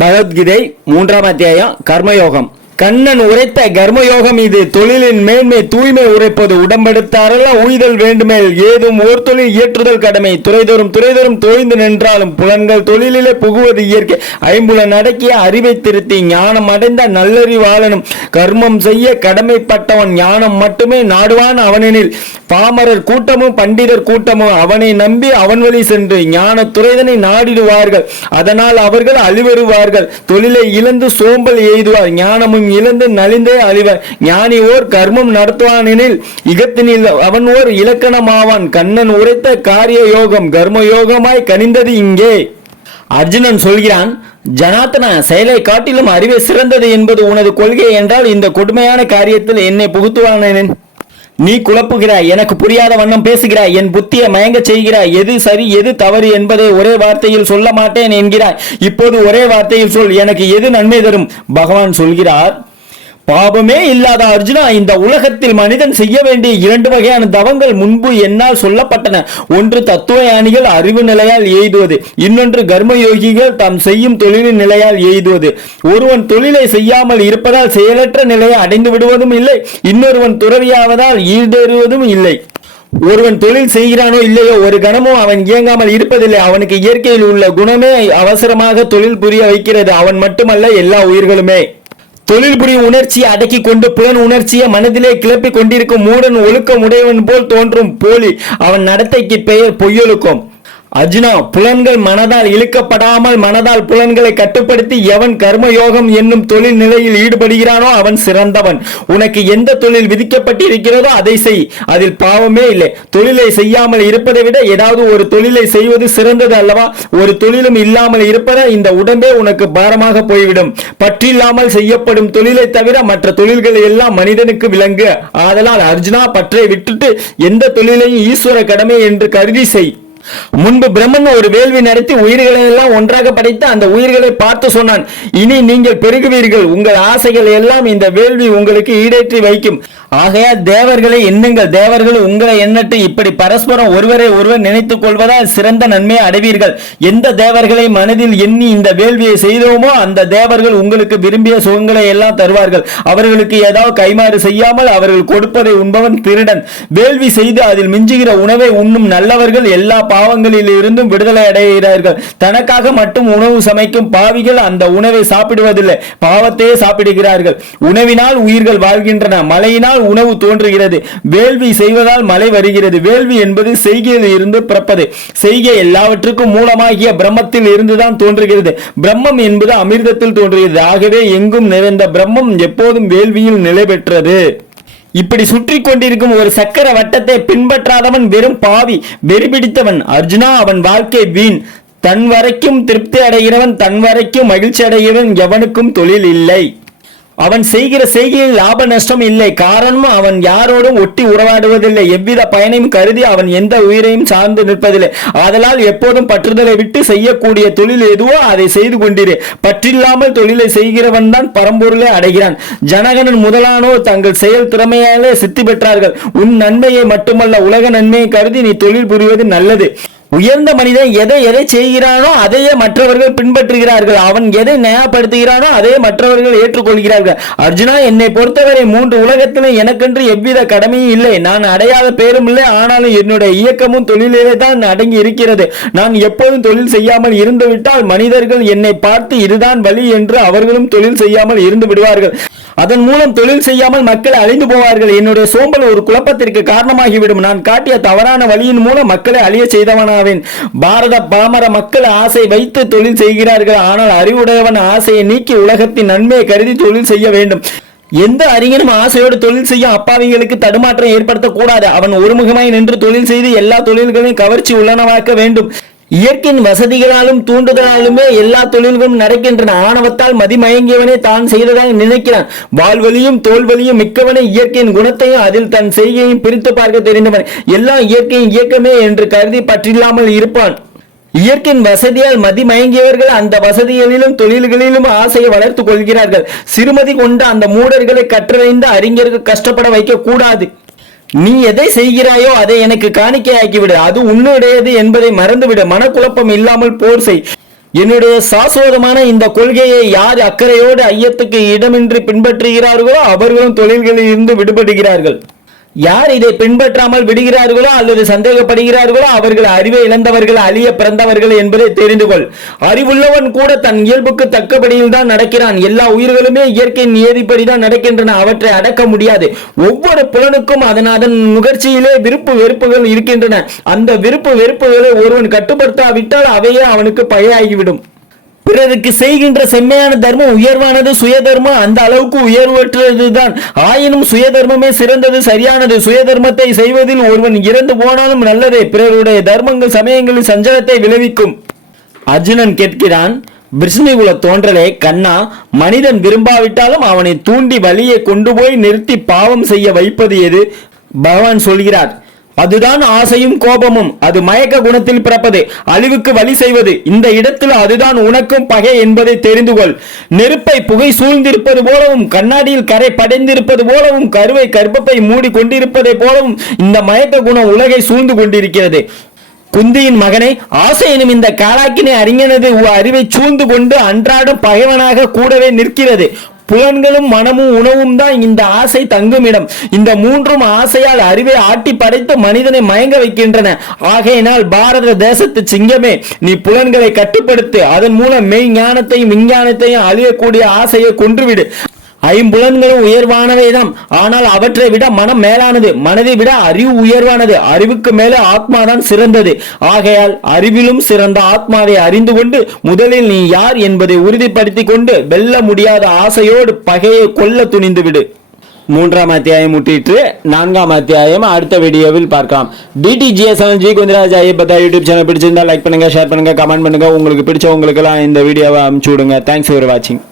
பகவத்கீதை 3ஆம் அத்தியாயம் கர்மயோகம். கண்ணன் உரைத்த கர்மயோகம் இது. தொழிலின் மேன்மை தூய்மை உரைப்பது. உடம்பெடுத்தாரல்ல உய்தல் வேண்டுமேல் ஏதும் ஓர் தொழில் இயற்றுதல் கடமை. துறைதோறும் தோய்ந்து நின்றாலும் புலன்கள் தொழிலிலே புகுவது இயற்கை. ஐம்புலன் அடக்கிய அறிவை திருத்தி ஞானம் அடைந்த நல்லறிவாளனும் கர்மம் செய்ய கடமைப்பட்டவன் ஞானம் மட்டுமே நாடுவான் அவனெனில். பாமரர் கூட்டமும் பண்டிதர் கூட்டமும் அவனை நம்பி அவன் வழி சென்று ஞான துறைதனை நாடிடுவார்கள். அதனால் அவர்கள் அழிவருவார்கள். தொழிலை இழந்து சோம்பல் எய்துவார். ஞானமும் இழந்து நலிந்தே அழிவர். ஞானி ஓர் கர்மம் நடத்துவானெனில் இகத்தினில் அவன் ஓர் இலக்கணமாவான். கண்ணன் உரைத்த காரிய யோகம் கர்ம யோகமாய் கனிந்தது இங்கே. அர்ஜுனன் சொல்கிறான், ஜனார்த்தன, செயலை காட்டிலும் அறிவே சிறந்தது என்பது உனது கொள்கை என்றால் இந்த கொடுமையான காரியத்தில் என்னை புகுத்துவானேன்? நீ குழப்புகிறாய், எனக்கு புரியாத வண்ணம் பேசுகிறாய், என் புத்தியை மயங்க செய்கிறாய். எது சரி எது தவறு என்பதை ஒரே வார்த்தையில் சொல்ல மாட்டேன் என்கிறாய். இப்போது ஒரே வார்த்தையில் சொல், எனக்கு எது நன்மை தரும்? பகவான் சொல்கிறார், பாபமே இல்லாத அர்ஜுனா, இந்த உலகத்தில் மனிதன் செய்ய வேண்டிய 2 வகையான தவங்கள் முன்பு என்னால் சொல்லப்பட்டன. ஒன்று தத்துவ ஞானிகள் அறிவு நிலையால் எய்துவது, இன்னொன்று கர்மயோகிகள் தாம் செய்யும் தொழிலின் நிலையால் எய்துவது. ஒருவன் தொழிலை செய்யாமல் இருப்பதால் செயலற்ற நிலையை அடைந்து விடுவதும் இல்லை, இன்னொருவன் துறவியாவதால் ஈடேறுவதும் இல்லை. ஒருவன் தொழில் செய்கிறானோ இல்லையோ ஒரு கணமும் அவன் இயங்காமல் இருப்பதில்லை. அவனுக்கு இயற்கையில் உள்ள குணமே அவசரமாக தொழில் புரிய வைக்கிறது. அவன் மட்டுமல்ல, எல்லா உயிர்களுமே. தொழில் புரியும் உணர்ச்சியை அடக்கி கொண்டு புலன் உணர்ச்சியை மனதிலே கிளப்பி கொண்டிருக்கும் மூடன் ஒழுக்கம் உடையவன் போல் தோன்றும் போலி. அவன் நடத்தைக்கு பெயர் பொய்யொழுக்கம். அர்ஜுனா, புலன்கள் மனதால் இழுக்கப்படாமல் மனதால் புலன்களை கட்டுப்படுத்தி எவன் கர்மயோகம் என்னும் தொழில் நிலையில் ஈடுபடுகிறானோ அவன் சிறந்தவன். உனக்கு எந்த தொழில் விதிக்கப்பட்டிருக்கிறதோ அதை செய், அதில் பாவமே இல்லை. தொழிலை செய்யாமல் இருப்பதை விட ஏதாவது ஒரு தொழிலை செய்வது சிறந்தது அல்லவா? ஒரு தொழிலும் இல்லாமல் இருப்பதால் இந்த உடம்பே உனக்கு பாரமாக போய்விடும். பற்றில்லாமல் செய்யப்படும் தொழிலை தவிர மற்ற தொழில்கள் எல்லாம் மனிதனுக்கு விலங்கு. ஆதலால் அர்ஜுனா, பற்றை விட்டுட்டு எந்த தொழிலையும் ஈஸ்வர கடமை என்று கருதி செய். முன்பு பிரம்மன் ஒரு வேள்வி நடத்தி உயிர்களை எல்லாம் ஒன்றாக படைத்து அந்த உயிர்களை பார்த்து சொன்னான், இனி நீங்கள் பெருகுவீர்கள், உங்கள் ஆசைகள் எல்லாம் இந்த வேள்வி உங்களுக்கு ஈடேற்றி வைக்கும். ஆகையால் தேவர்களை எண்ணுங்கள், தேவர்கள் உங்களை எண்ணட்டு. இப்படி பரஸ்பரம் ஒருவரை ஒருவர் நினைத்துக் கொள்வதால் சிறந்த நன்மையை அடைவீர்கள். எந்த தேவர்களை மனதில் எண்ணி இந்த வேள்வியை செய்தோமோ அந்த தேவர்கள் உங்களுக்கு விரும்பிய சுகங்களை எல்லாம் தருவார்கள். அவர்களுக்கு ஏதாவது கைமாறு செய்யாமல் அவர்கள் கொடுப்பதை உண்பவன் திருடன். வேள்வி செய்து அதில் மிஞ்சுகிற உணவை உண்ணும் நல்லவர்கள் எல்லா பாவங்களில் இருந்தும் விடுதலை அடைகிறார்கள். தனக்காக மட்டும் உணவு சமைக்கும் பாவிகள் அந்த உணவை சாப்பிடுவதில்லை, பாவத்தையே சாப்பிடுகிறார்கள். உணவினால் உயிர்கள் வாழ்கின்றன, மழையினால் உணவு தோன்றுகிறது. வேள்வி செய்வதால் மழை வருகிறது. வேள்வி என்பது செய்கையில் இருந்து பிறப்பது. செய்கை எல்லாவற்றுக்கும் மூலமாகிய பிரம்மத்தில் இருந்துதான் தோன்றுகிறது. பிரம்மம் என்பது அமிர்தத்தில் தோன்றுகிறது. ஆகவே எங்கும் நிறைந்த பிரம்மம் எப்போதும் வேள்வியில் நிலை பெற்றது. இப்படி சுற்றி கொண்டிருக்கும் ஒரு சக்கர வட்டத்தை பின்பற்றாதவன் வெறும் பாவி, வெறி பிடித்தவன். அர்ஜுனா, அவன் வாழ்க்கை வீண். தன் வரைக்கும் திருப்தி அடைகிறவன், தன் வரைக்கும் மகிழ்ச்சி அடைகிறவன் எவனுக்கும் தொழில் இல்லை. அவன் செய்கிற செய்கையில் லாப நஷ்டம் இல்லை. காரணம், அவன் யாரோடும் ஒட்டி உறவாடுவதில்லை. எவ்வித பயனையும் கருதி அவன் எந்த உயிரையும் சார்ந்து நிற்பதில்லை. ஆதலால் எப்போதும் பற்றுதலை விட்டு செய்யக்கூடிய தொழில் எதுவோ அதை செய்து கொண்டிரு. பற்றில்லாமல் தொழிலை செய்கிறவன் தான் பரம்பொருளை அடைகிறான். ஜனகனன் முதலானோர் தங்கள் செயல் திறமையாலே சித்தி பெற்றார்கள். உன் நன்மையை மட்டுமல்ல உலக நன்மையை கருதி நீ தொழில் புரிவது நல்லது. உயர்ந்த மனிதன் எதை செய்கிறானோ அதையே மற்றவர்கள் பின்பற்றுகிறார்கள். அவன் எதை நியாயப்படுத்துகிறானோ அதையே மற்றவர்கள் ஏற்றுக்கொள்கிறார்கள். அர்ஜுனா, என்னை பொறுத்தவரை 3 உலகத்திலும் எனக்கென்று எவ்வித கடமையும் இல்லை. நான் அடையாத பேரும் இல்லை. ஆனாலும் என்னுடைய இயக்கமும் தொழிலிலே தான் அடங்கி இருக்கிறது. நான் எப்போதும் தொழில் செய்யாமல் இருந்து விட்டால் மனிதர்கள் என்னை பார்த்து இதுதான் வழி என்று அவர்களும் தொழில் செய்யாமல் இருந்து விடுவார்கள். அதன் மூலம் தொழில் செய்யாமல் மக்கள் அழிந்து போவார்கள். என்னுடைய சோம்பல் ஒரு குழப்பத்திற்கு காரணமாகிவிடும். நான் காட்டிய தவறான வழியின் மூலம் மக்களை அழிய செய்தவனாவேன். பாரத பாமர மக்கள் ஆசை வைத்து தொழில் செய்கிறார்கள். ஆனால் அறிவுடையவன் ஆசையை நீக்கி உலகத்தின் நன்மையை கருதி தொழில் செய்ய வேண்டும். எந்த அறிஞனும் ஆசையோடு தொழில் செய்யும் அப்பாவிகளுக்கு தடுமாற்றம் ஏற்படுத்தக்கூடாது. அவன் ஒருமுகமாய் நின்று தொழில் செய்து எல்லா தொழில்களையும் கவர்ச்சி உள்ளனவாக்க வேண்டும். இயற்கையின் வசதிகளாலும் தூண்டுதலாலுமே எல்லா தொழில்களும் நடக்கின்றன. ஆணவத்தால் மதிமயங்கியவனே தான் செய்ததாக நினைக்கிறான். வாழ்வழியும் தோல்வழியும் மிக்கவனே இயற்கையின் குணத்தையும் அதில் தன் செய்கையும் பிரித்து பார்க்க தெரிந்தவன். எல்லா இயற்கையின் இயக்கமே என்று கருதி பற்றில்லாமல் இருப்பான். இயற்கையின் வசதியால் மதிமயங்கியவர்கள் அந்த வசதிகளிலும் தொழில்களிலும் ஆசையை வளர்த்துக் கொள்கிறார்கள். சிறுமதி கொண்ட அந்த மூடர்களை கற்றறிந்த அறிஞர்கள் கஷ்டப்பட வைக்க கூடாது. நீ எதை செய்கிறாயோ அதை எனக்கு காணிக்கையாக்கிவிடு. அது உன்னுடையது என்பதை மறந்துவிடு. மனக்குழப்பம் இல்லாமல் போர் செய். என்னுடைய சாஸ்வதமான இந்த கொள்கையை யார் அக்கறையோடு ஐயத்துக்கு இடமின்றி பின்பற்றுகிறார்களோ அவர்களும் தொழில்களில் இருந்து விடுபடுகிறார்கள். யார் இதை பின்பற்றாமல் விடுகிறார்களோ அல்லது சந்தேகப்படுகிறார்களோ அவர்கள் அறிவை இழந்தவர்கள், அழிய பிறந்தவர்கள் என்பதை தெரிந்து கொள். அறிவுள்ளவன் கூட தன் இயல்புக்கு தக்கபடியில் தான் நடக்கிறான். எல்லா உயிர்களுமே இயற்கையின் நியதிப்படிதான் நடக்கின்றன. அவற்றை அடக்க முடியாது. ஒவ்வொரு புலனுக்கும் அதன் நுகர்ச்சியிலே விருப்பு வெறுப்புகள் இருக்கின்றன. அந்த விருப்பு வெறுப்புகளை ஒருவன் கட்டுப்படுத்தாவிட்டால் அவையே அவனுக்கு பகையாகிவிடும். பிறருக்கு செய்கின்ற செம்மையான தர்மம் உயர்வானது. சுய தர்மம் அந்த அளவுக்கு உயர்வற்றதுதான். ஆயினும் சுய தர்மமே சிறந்தது, சரியானது. சுய தர்மத்தை செய்வதில் ஒருவன் இறந்து போனாலும் நல்லதே. பிறருடைய தர்மங்கள் சமயங்களில் சஞ்சலத்தை விளைவிக்கும். அர்ஜுனன் கேட்கிறான், விஷ்ணுகுல தோன்றலே கண்ணா, மனிதன் விரும்பாவிட்டாலும் அவனை தூண்டி வழியை கொண்டு போய் நிறுத்தி பாவம் செய்ய வைப்பது எது? பகவான் சொல்கிறார், அதுதான் ஆசையும் கோபமும். அது மயக்க குணத்தில் பிறப்பது, அழிவுக்கு வழி செய்வது. இந்த இடத்தில் அதுதான் உனக்கும் பகை என்பதை தெரிந்து கொள். நெருப்பை புகை சூழ்ந்திருப்பது போலவும், கண்ணாடியில் கரை படைந்திருப்பது போலவும், கருவை கர்ப்பப்பை மூடி கொண்டிருப்பதை போலவும் இந்த மயக்க குணம் உலகை சூழ்ந்து கொண்டிருக்கிறது. குந்தியின் மகனை, ஆசை எனும் இந்த காலாக்கினை அறிஞனது அறிவை சூழ்ந்து கொண்டு அன்றாடம் பகைவனாக கூடவே நிற்கிறது. புலன்களும் மனமும் உணவும் தான் இந்த ஆசை தங்கும் இடம். இந்த மூன்றும் ஆசையால் அறிவை ஆட்டி படைத்து மனிதனை மயங்க வைக்கின்றன. ஆகையினால் பாரத தேசத்து சிங்கமே, நீ புலன்களை கட்டுப்படுத்து. அதன் மூலம் மெய் ஞானத்தையும் விஞ்ஞானத்தையும் அழியக்கூடிய ஆசையை கொன்றுவிடு. ஐம்புலன்களும் உயர்வானவைதான். ஆனால் அவற்றை விட மனம் மேலானது. மனதை விட அறிவு உயர்வானது. அறிவுக்கு மேலே ஆத்மாதான் சிறந்தது. ஆகையால் அறிவிலும் சிறந்த ஆத்மாவை அறிந்து கொண்டு முதலில் நீ யார் என்பதை உறுதிப்படுத்திக் கொண்டு வெல்ல முடியாத ஆசையோடு பகையை கொல்ல துணிந்து விடு. 3ஆம் அத்தியாயம் முட்டிட்டு 4ஆம் அத்தியாயம் அடுத்த வீடியோவில் பார்க்கலாம். DTGS7G குந்திராஜ் ஐயப்பதா யூடியூப் சேனல் பிடிச்சிருந்தா லைக் பண்ணுங்க, ஷேர் பண்ணுங்க, கமெண்ட் பண்ணுங்க. உங்களுக்கு பிடிச்சவங்களுக்கெல்லாம் இந்த வீடியோவை அனுப்பிச்சு விடுங்க. தேங்க்ஸ் ஃபார் வாட்சிங்.